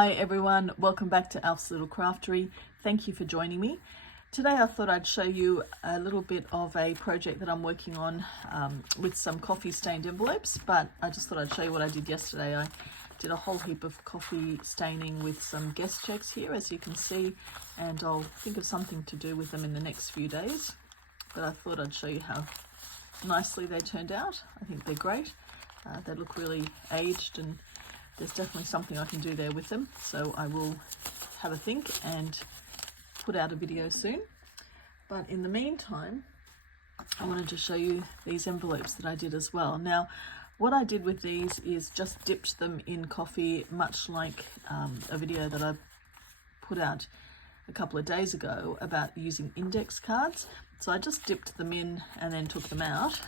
Hi everyone, welcome back to Alf's Little Craftery. Thank you for joining me. Today I thought I'd show you a little bit of a project that I'm working on with some coffee stained envelopes, but I just thought I'd show you what I did yesterday. I did a whole heap of coffee staining with some guest checks here, as you can see, and I'll think of something to do with them in the next few days. But I thought I'd show you how nicely they turned out. I think they're great. They look really aged, and there's definitely something I can do there with them. So I will have a think and put out a video soon. But in the meantime, I wanted to show you these envelopes that I did as well. Now, what I did with these is just dipped them in coffee, much like a video that I put out a couple of days ago about using index cards. So I just dipped them in and then took them out.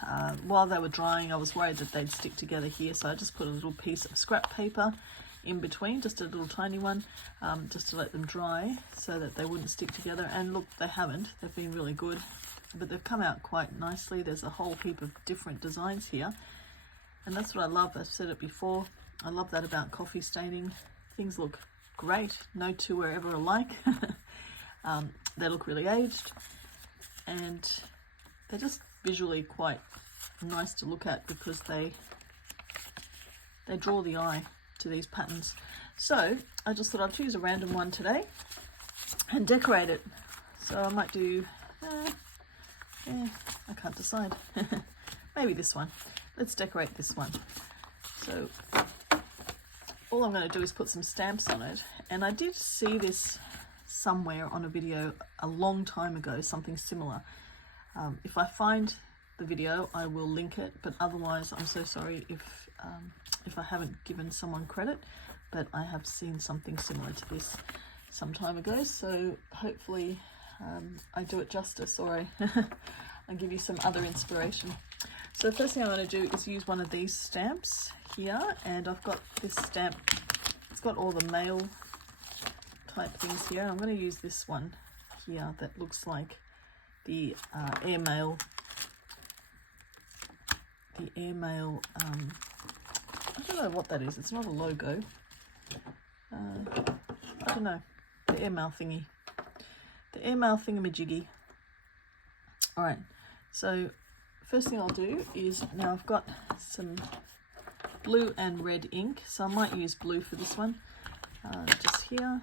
While they were drying, I was worried that they'd stick together here, so I just put a little piece of scrap paper in between, just a little tiny one, just to let them dry so that they wouldn't stick together. And look, they haven't. They've been really good, but they've come out quite nicely. There's a whole heap of different designs here, and that's what I love. I've said it before, I love that about coffee staining. Things look great. No two are ever alike. They look really aged, and they're just visually quite nice to look at because they draw the eye to these patterns. So I just thought I'd choose a random one today and decorate it. So I might do I can't decide. Maybe this one. Let's decorate this one. So all I'm going to do is put some stamps on it, and I did see this somewhere on a video a long time ago, something similar. If I find the video, I will link it, but otherwise I'm so sorry if I haven't given someone credit, but I have seen something similar to this some time ago, so hopefully I do it justice, or I give you some other inspiration. So the first thing I'm going to do is use one of these stamps here, and I've got this stamp, it's got all the mail type things here. I'm going to use this one here that looks like the airmail. I don't know what that is. It's not a logo. I don't know. The airmail thingy. The airmail thingamajiggy. All right. So first thing I'll do is, now I've got some blue and red ink, so I might use blue for this one. Just here.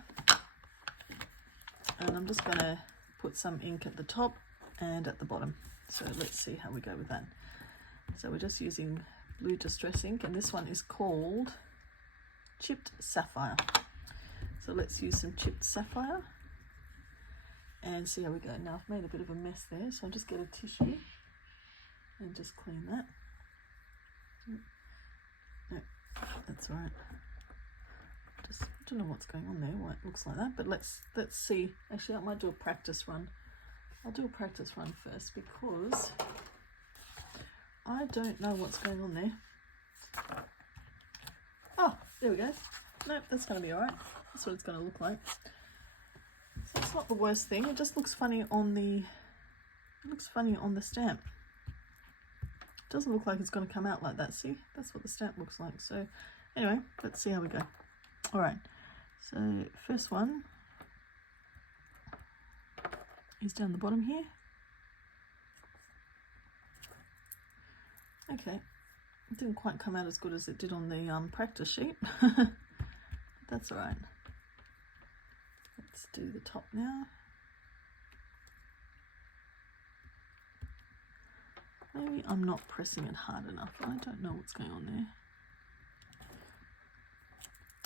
And I'm just going to put some ink at the top and at the bottom. So let's see how we go with that. So we're just using blue distress ink, and this one is called Chipped Sapphire. So let's use some Chipped Sapphire and see how we go. Now I've made a bit of a mess there, so I'll just get a tissue and just clean that. No, that's all right. I don't know what's going on there, why it looks like that, but let's see. Actually, I might do a practice run. I'll do a practice run first because I don't know what's going on there. Oh, there we go. Nope, that's going to be all right. That's what it's going to look like. So it's not the worst thing. It just looks funny on the stamp. It doesn't look like it's going to come out like that. See, that's what the stamp looks like. So anyway, let's see how we go. All right, so first one is down the bottom here. Okay, it didn't quite come out as good as it did on the practice sheet. That's all right. Let's do the top now. Maybe I'm not pressing it hard enough. I don't know what's going on there.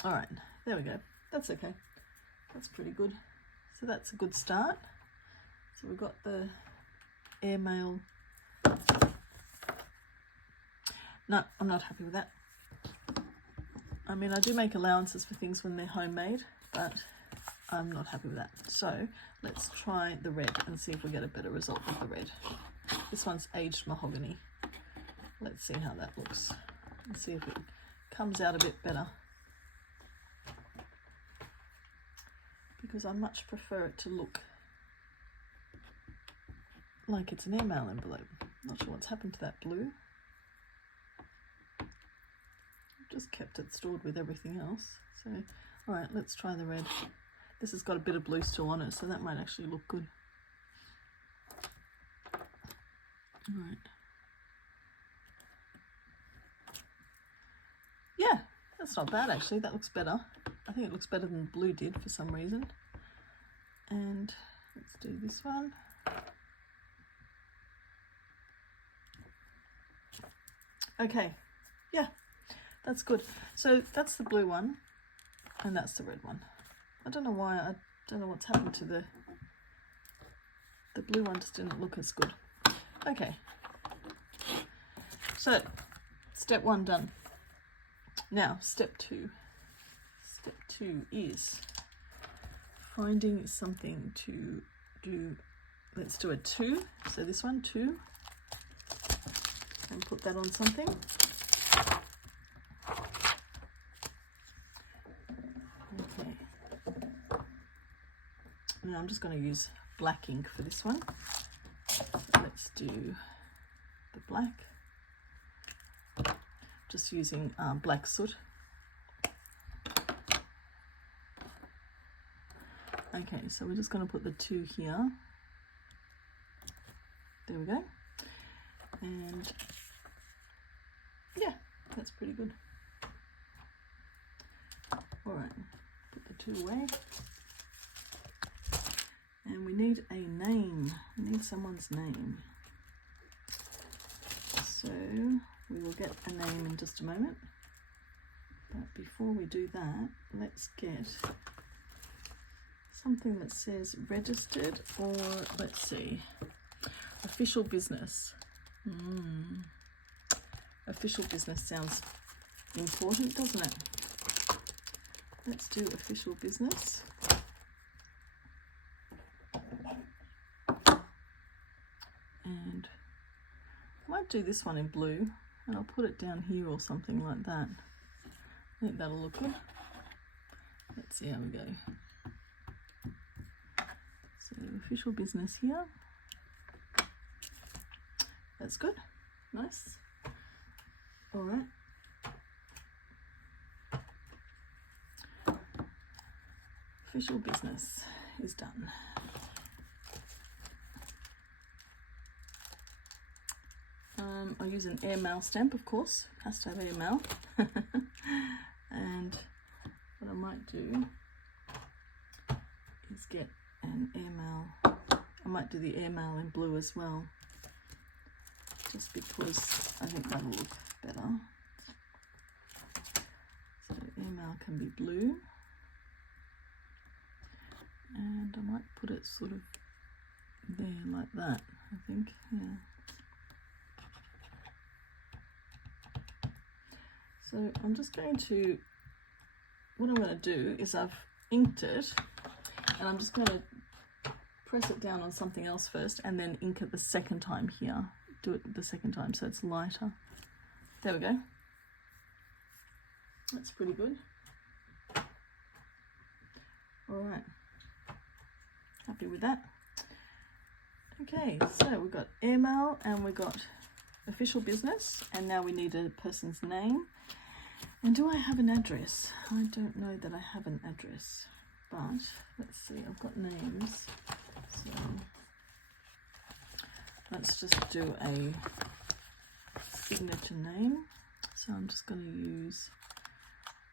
All right, there we go. That's okay. That's pretty good. So that's a good start. So we've got the airmail. No, I'm not happy with that. I mean, I do make allowances for things when they're homemade, but I'm not happy with that. So let's try the red and see if we get a better result with the red. This one's aged mahogany. Let's see how that looks and see if it comes out a bit better, because I much prefer it to look like it's an airmail envelope. Not sure what's happened to that blue. I've just kept it stored with everything else. So All right, let's try the red. This has got a bit of blue still on it, so that might actually look good. All right. Yeah, that's not bad actually. That looks better. I think it looks better than the blue did for some reason. And let's do this one. Okay, yeah, that's good. So that's the blue one, and that's the red one. I don't know why, I don't know what's happened to the blue one, just didn't look as good. Okay, so step 1 done. Now step 2. Step 2 is finding something to do. Let's do a 2. So this one, 2, and put that on something. Okay. Now I'm just going to use black ink for this one. So let's do the black. Just using black soot. Okay, so we're just going to put the 2 here. There we go. And yeah, that's pretty good. All right, put the 2 away. And we need a name. We need someone's name. So we will get a name in just a moment. But before we do that, let's get something that says registered, or let's see, official business. Official business sounds important, doesn't it? Let's do official business. And I might do this one in blue, and I'll put it down here or something like that. I think that'll look good. Let's see how we go. So official business here. That's good. Nice. All right. Official business is done. I'll use an airmail stamp, of course. Has to have airmail. And what I might do is get an airmail. I might do the airmail in blue as well, just because I think that'll look better. So airmail can be blue, and I might put it sort of there like that, I think, yeah. So I'm just going to, what I'm going to do is I've inked it, and I'm just going to press it down on something else first and then ink it the second time here. Do it the second time so it's lighter. There we go. That's pretty good. All right. Happy with that. Okay, so we've got airmail and we've got official business, and now we need a person's name. And do I have an address? I don't know that I have an address, but let's see, I've got names. So let's just do a signature name. So I'm just going to use,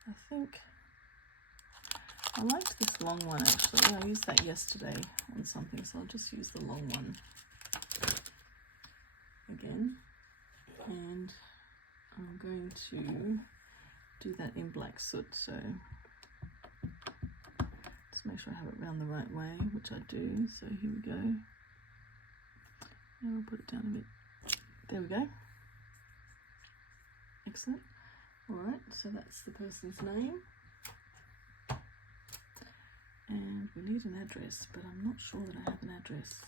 I think, I liked this long one actually. I used that yesterday on something, so I'll just use the long one again. And I'm going to do that in black soot, so just make sure I have it round the right way, which I do. So here we go. Now I'll put it down a bit. There we go. Excellent. All right, so that's the person's name. And we need an address, but I'm not sure that I have an address.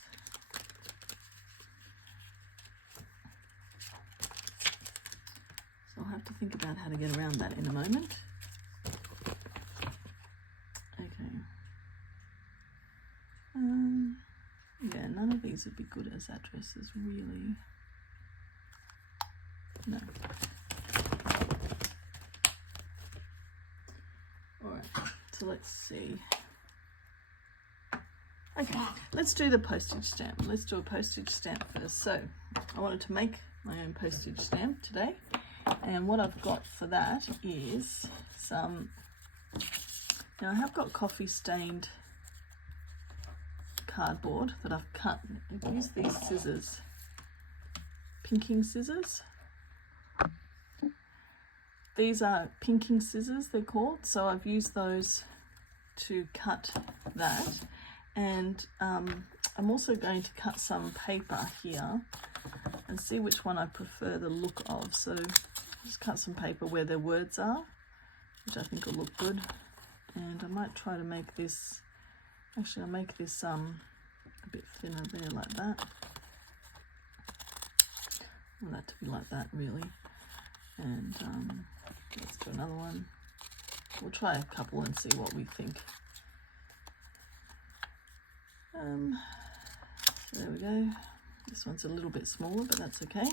So I'll have to think about how to get around that in a moment. Okay. Yeah, none of these would be good as addresses, really. No. Alright, so so let's see. Okay, let's do the postage stamp. Let's do a postage stamp first. So I wanted to make my own postage stamp today, and what I've got for that is some, now I have got coffee stained cardboard that I've cut. I've used these scissors, pinking scissors. These are pinking scissors, they're called, so I've used those to cut that. And I'm also going to cut some paper here and see which one I prefer the look of. So just cut some paper where their words are, which I think will look good. And I might try to make this, actually I'll make this a bit thinner there, like that. I want that to be like that, really. And let's do another one. We'll try a couple and see what we think. So there we go. This one's a little bit smaller, but that's okay.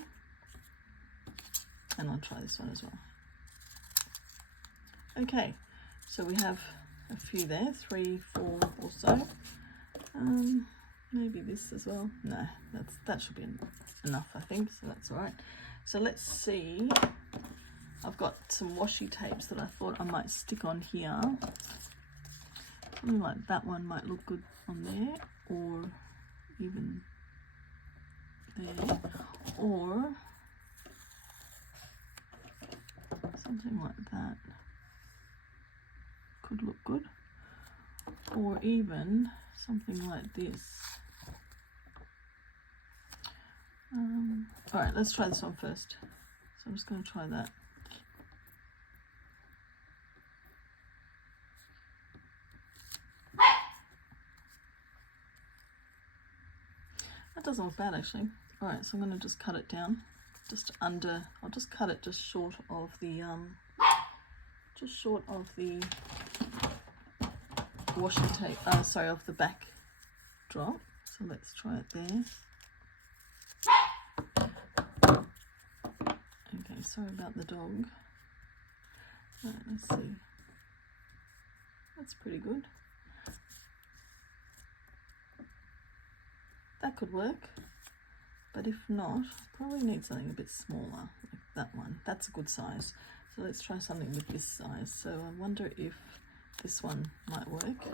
And I'll try this one as well. Okay, so we have a few there, 3, 4 or so. Maybe this as well. No, that should be enough, I think, so that's all right. So let's see. I've got some washi tapes that I thought I might stick on here. Something like that one might look good on there, or even there, or something like that could look good, or even something like this. All right, let's try this one first. So I'm just going to try that. That doesn't look bad, actually. All right, so I'm going to just cut it down, just under. I'll just cut it just short of the washi tape. Sorry, of the back drop. So let's try it there. Okay, sorry about the dog. All right, let's see. That's pretty good. That could work, but if not, probably need something a bit smaller, like that one. That's a good size. So let's try something with this size. So I wonder if this one might work. So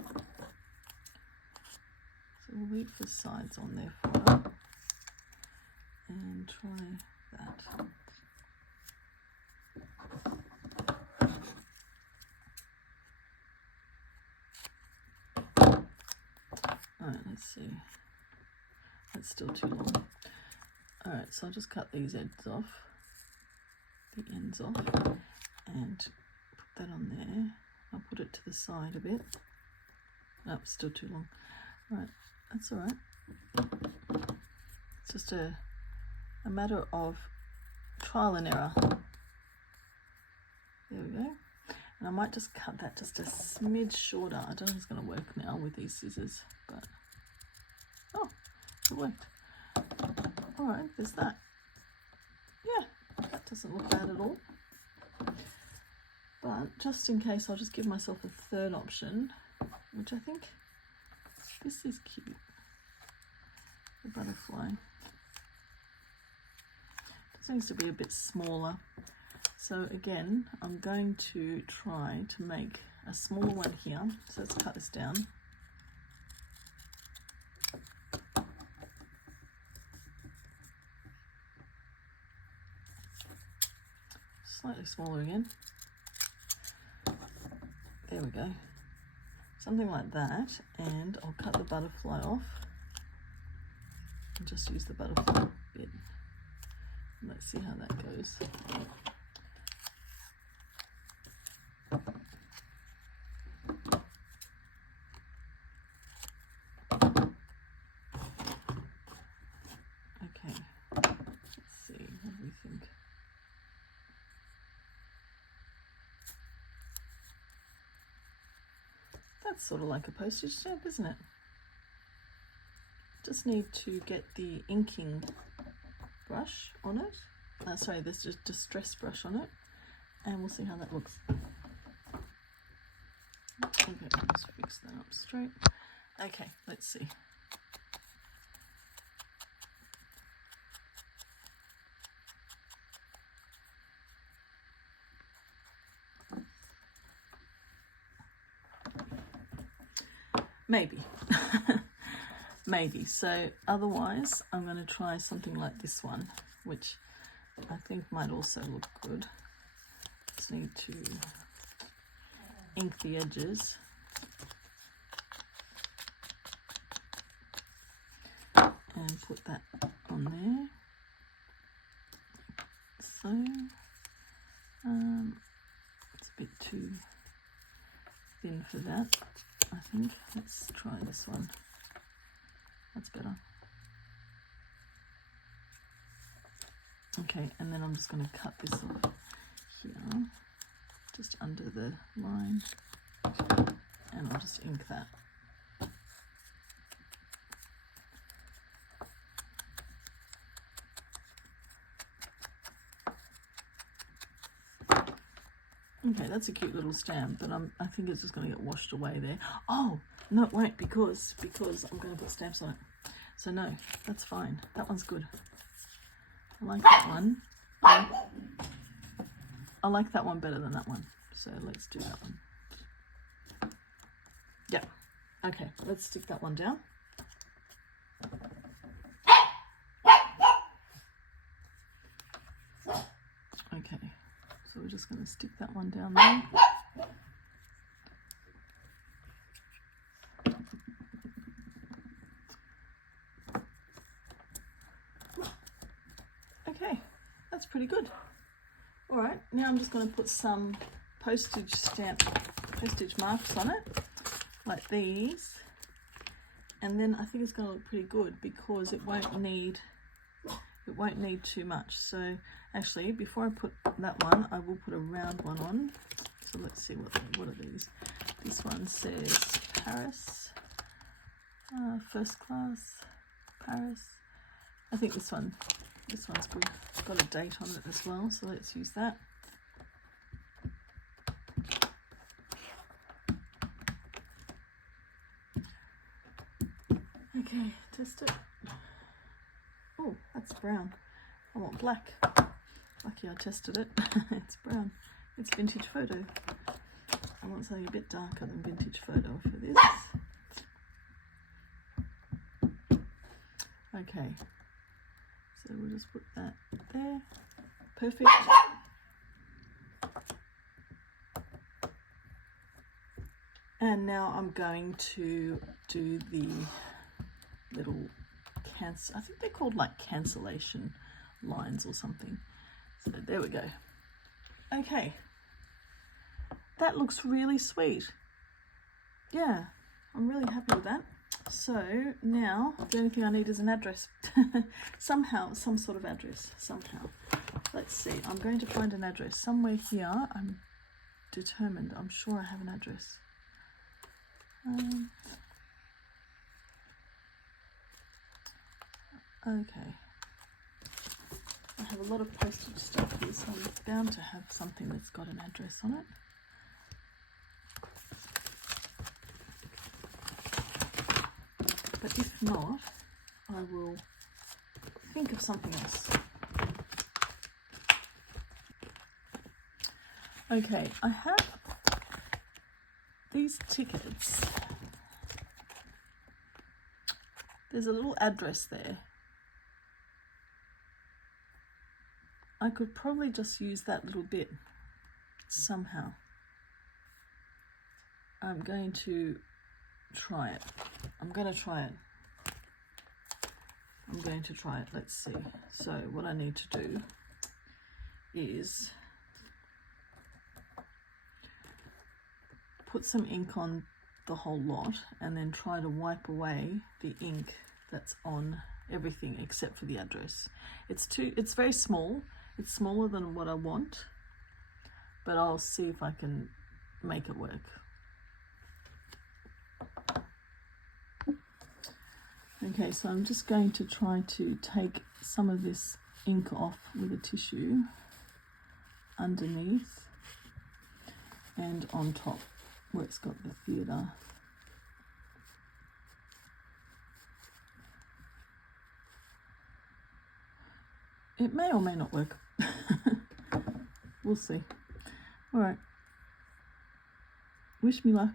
we'll leave the sides on there for now and try that. All right, let's see. That's still too long. All right, so I'll just cut these ends off, and put that on there. I'll put it to the side a bit. Nope, still too long. All right, that's all right. It's just a matter of trial and error. There we go. And I might just cut that just a smidge shorter. I don't know if it's going to work now with these scissors, but oh, it worked. All right, there's that. Yeah, that doesn't look bad at all. But just in case, I'll just give myself a third option, which I think this is cute. The butterfly. This needs to be a bit smaller. So again, I'm going to try to make a smaller one here. So let's cut this down. Slightly smaller again. There we go. Something like that, and I'll cut the butterfly off and just use the butterfly bit. Let's see how that goes. Okay, let's see, what do we think? That's sort of like a postage stamp, isn't it? Just need to get the inking brush on it. Sorry, there's just distress brush on it, and we'll see how that looks. Okay, just fix that up straight. Okay, let's see. Maybe. Maybe. So otherwise I'm going to try something like this one, which I think might also look good. Just need to ink the edges. And put that on there. So it's a bit too thin for that, I think. Let's try this one. That's better. Okay, and then I'm just going to cut this off here, just under the line, and I'll just ink that. Okay, that's a cute little stamp, but I think it's just going to get washed away there. Oh, no, it won't, because I'm going to put stamps on it. So no, that's fine. That one's good. I like that one. I like that one better than that one. So let's do that one. Yeah. Okay, let's stick that one down. Okay. So we're just going to stick that one down there. Okay, that's pretty good. All right, now I'm just going to put some postage marks on it, like these. And then I think it's going to look pretty good because it won't need too much. So actually, before I put that one, I will put a round one on. So let's see what are these. This one says Paris, first class, Paris. I think this one's good. It's got a date on it as well, so let's use that. Okay, test it. Oh, that's brown. I want black. Lucky I tested it. It's brown. It's vintage photo. I want something a bit darker than vintage photo for this. Okay. So we'll just put that there. Perfect. And now I'm going to do the little I think they're called like cancellation lines or something. So there we go. Okay. That looks really sweet. Yeah, I'm really happy with that. So now the only thing I need is an address. Somehow, some sort of address, somehow. Let's see, I'm going to find an address somewhere here. I'm determined, I'm sure I have an address. Okay. I have a lot of postage stuff here, so I'm bound to have something that's got an address on it. But if not, I will think of something else. Okay, I have these tickets. There's a little address there. I could probably just use that little bit somehow. I'm going to try it. I'm going to try it. Let's see. So what I need to do is put some ink on the whole lot and then try to wipe away the ink that's on everything except for the address. It's very small. It's smaller than what I want, but I'll see if I can make it work. Okay, so I'm just going to try to take some of this ink off with a tissue underneath and on top where it's got the theatre It may or may not work. We'll see. All right. Wish me luck.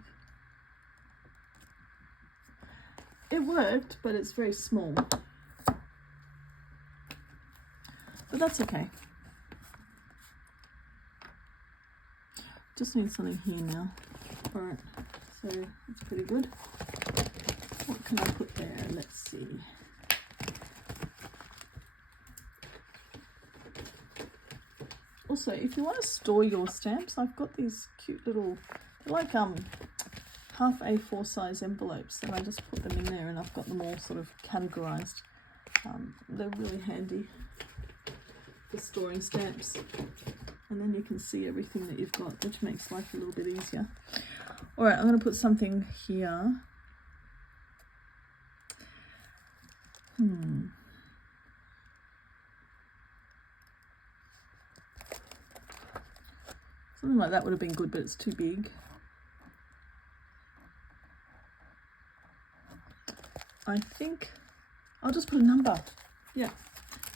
It worked, but it's very small. But that's okay. Just need something here now. All right, so that's pretty good. What can I put there? Let's see. Also, if you want to store your stamps, I've got these cute little, they're like half A4 size envelopes, and I just put them in there, and I've got them all sort of categorized. They're really handy for storing stamps, and then you can see everything that you've got, which makes life a little bit easier. All right, I'm going to put something here. Something like that would have been good, but it's too big. I think I'll just put a number. Yeah,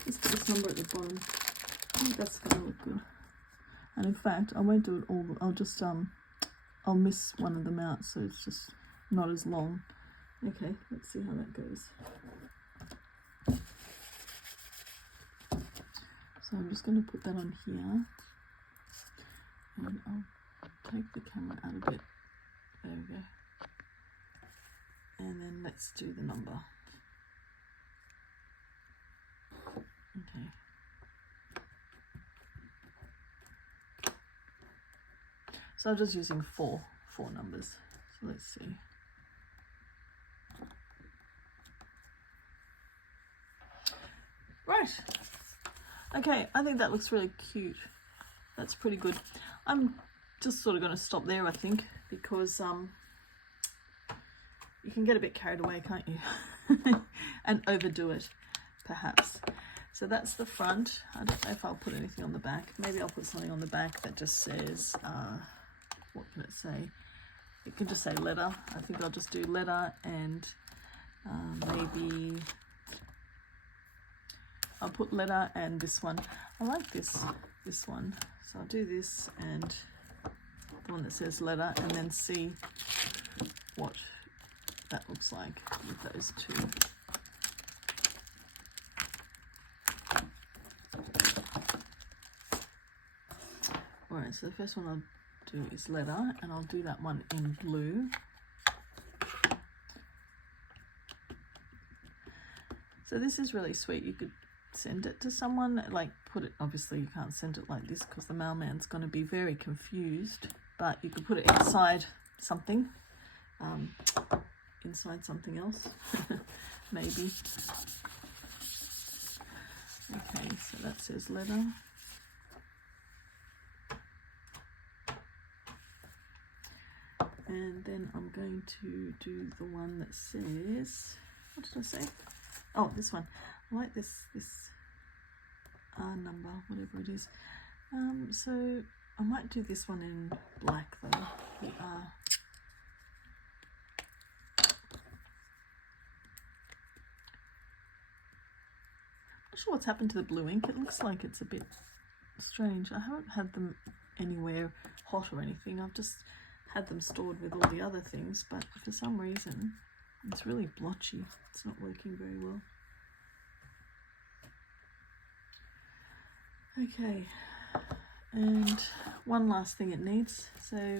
let's put this number at the bottom. I think that's going to look good. And in fact, I won't do it all. I'll just I'll miss one of them out, so it's just not as long. Okay, let's see how that goes. So I'm just going to put that on here. And I'll take the camera out a bit. There we go. And then let's do the number. Okay. So I'm just using four numbers. So let's see. Right. Okay, I think that looks really cute. That's pretty good. I'm just sort of going to stop there, I think, because you can get a bit carried away, can't you? And overdo it, perhaps. So that's the front. I don't know if I'll put anything on the back. Maybe I'll put something on the back that just says, what can it say? It can just say letter. I think I'll just do letter, and maybe I'll put letter and this one. I like this one. So I'll do this and the one that says letter, and then see what that looks like with those two. Alright, so the first one I'll do is letter, and I'll do that one in blue. So this is really sweet. You could send it to someone, like put it, obviously you can't send it like this because the mailman's going to be very confused, but you could put it inside something, inside something else. Maybe. Okay, so that says letter. And then I'm going to do the one that says, what did I say? Oh, this one. I like this R number, whatever it is. So I might do this one in black though, the R. Not sure what's happened to the blue ink. It looks like it's a bit strange. I haven't had them anywhere hot or anything. I've just had them stored with all the other things, but for some reason it's really blotchy. It's not working very well. Okay, and one last thing it needs. So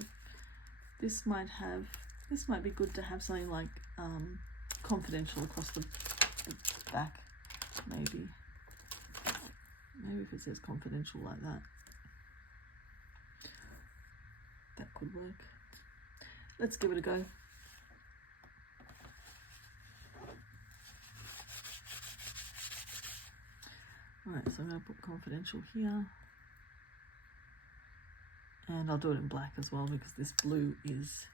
this might be good to have something like confidential across the back, maybe if it says confidential like that, that could work. Let's give it a go. Alright, so I'm going to put confidential here, and I'll do it in black as well because this blue is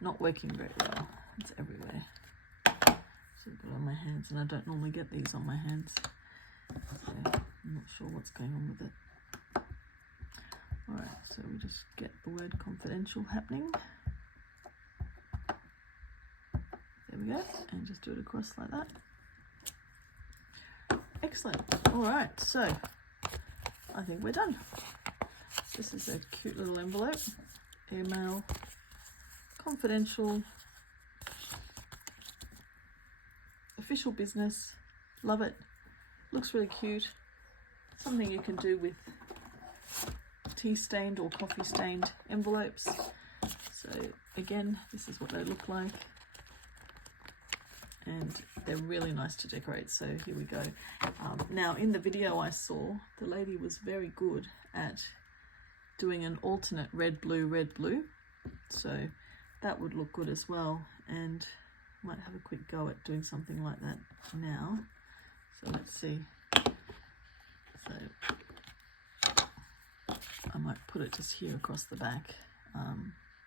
not working very well. It's everywhere. So I've got it on my hands, and I don't normally get these on my hands, so I'm not sure what's going on with it. Alright, so we just get the word confidential happening. There we go, and just do it across like that. Excellent. All right, so I think we're done. This is a cute little envelope. Airmail, confidential, official business. Love it. Looks really cute. Something you can do with tea stained or coffee stained envelopes. So again, this is what they look like, and they're really nice to decorate. So here we go. Now in the video I saw, the lady was very good at doing an alternate red, blue, so that would look good as well, and might have a quick go at doing something like that now. So let's see. So I might put it just here across the back,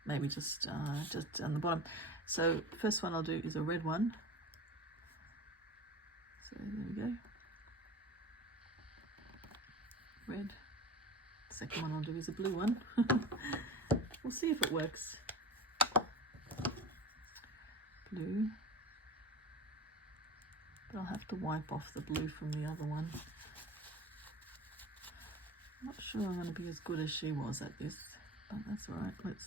maybe just on the bottom. So first one I'll do is a red one. So there we go. Red. Second one I'll do is a blue one. We'll see if it works. Blue. But I'll have to wipe off the blue from the other one. I'm not sure I'm going to be as good as she was at this, but that's all right. Let's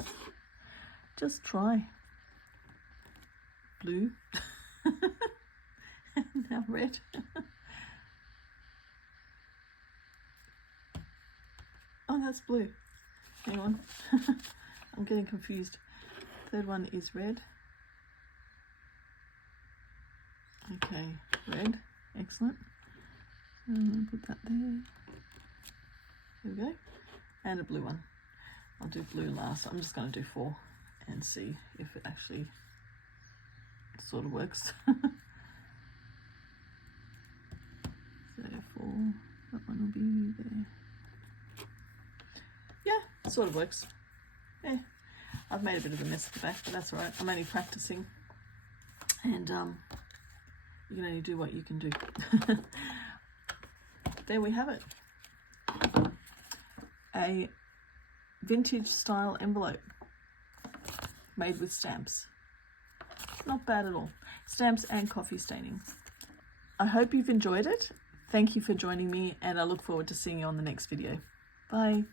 just try. Blue. And now red. Oh, that's blue. Hang on. I'm getting confused. Third one is red. Okay, red. Excellent. So I'm going to put that there. There we go. And a blue one. I'll do blue last. I'm just going to do 4 and see if it actually sort of works. So 4, that one will be there. Yeah, it sort of works. Yeah, I've made a bit of a mess at the back, but that's all right. I'm only practicing, and you can only do what you can do. There we have it. A vintage style envelope made with stamps. Not bad at all. Stamps and coffee staining. I hope you've enjoyed it. Thank you for joining me, and I look forward to seeing you on the next video. Bye.